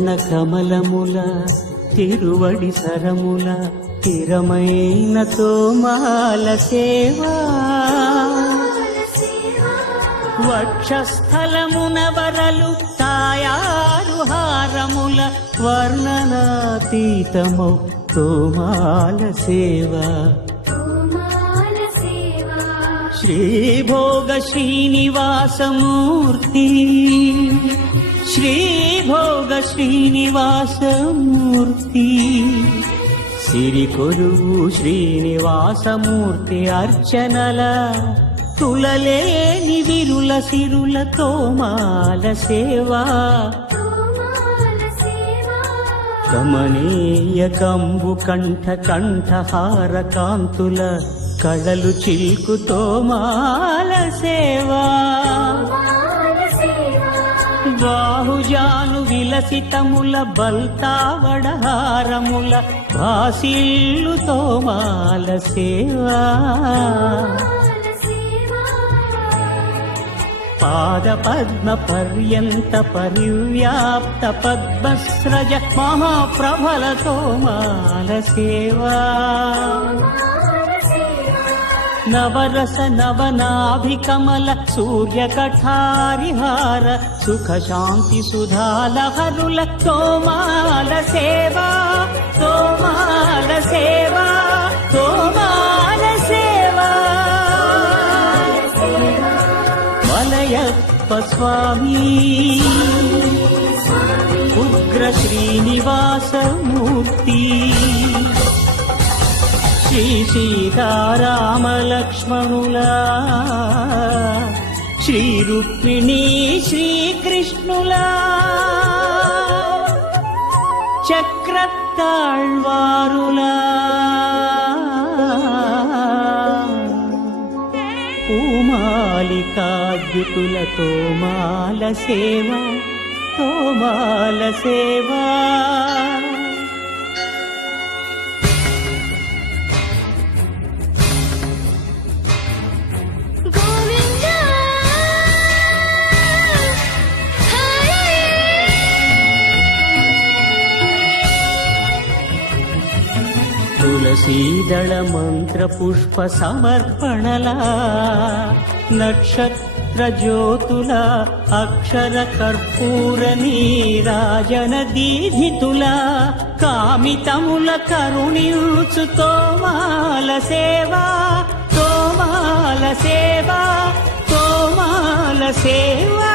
కమలముల తిరువడి సరముల తిరమైన తోమాల సేవా వక్షస్థలమున వరలు తాయారు హారముల వర్ణనాతీతమౌ తోమాల సేవా శ్రీభోగ శ్రీనివాసమూర్తి శ్రీభోగ శ్రీనివాసమూర్తి సిరి కొరువు శ్రీనివాసమూర్తి అర్చనల తులలేని విరుల సిరుల తోమాల సేవా కమనీయ కంబు కంఠ కంఠహార కాంతుల కళలు చిల్కు తోమాల సేవా బాహుజాను విలసితముల బల్తావడహారముల భాసిల్లు తోమాల సేవా పాద పద్మ పర్యంత పరివ్యాప్త పద్మస్రజ మహాప్రభల తోమాల సేవా నవరస నవనాభికమల సూర్యకఠారిహార సుఖ శాంతి సుధాలహరుల తోమాల సేవా తోమాల సేవా తోమాల సేవా వలయప్ప స్వామి ఉగ్ర శ్రీనివాసమూర్తి శ్రీ సీతారామలక్ష్మణులా శ్రీ రుక్మిణీ శ్రీకృష్ణులా చక్రతాళ్వారులా పూమాలికాద్యుతుల తోమాల సేవా తోమాల సేవా తులసీదళ మంత్ర పుష్ప సమర్పణలా నక్షత్ర జ్యోతుల అక్షర కర్పూర నీరాజన దీధితుల కామితముల కరుణించు తోమాల సేవా తోమాల సేవా తోమాల సేవా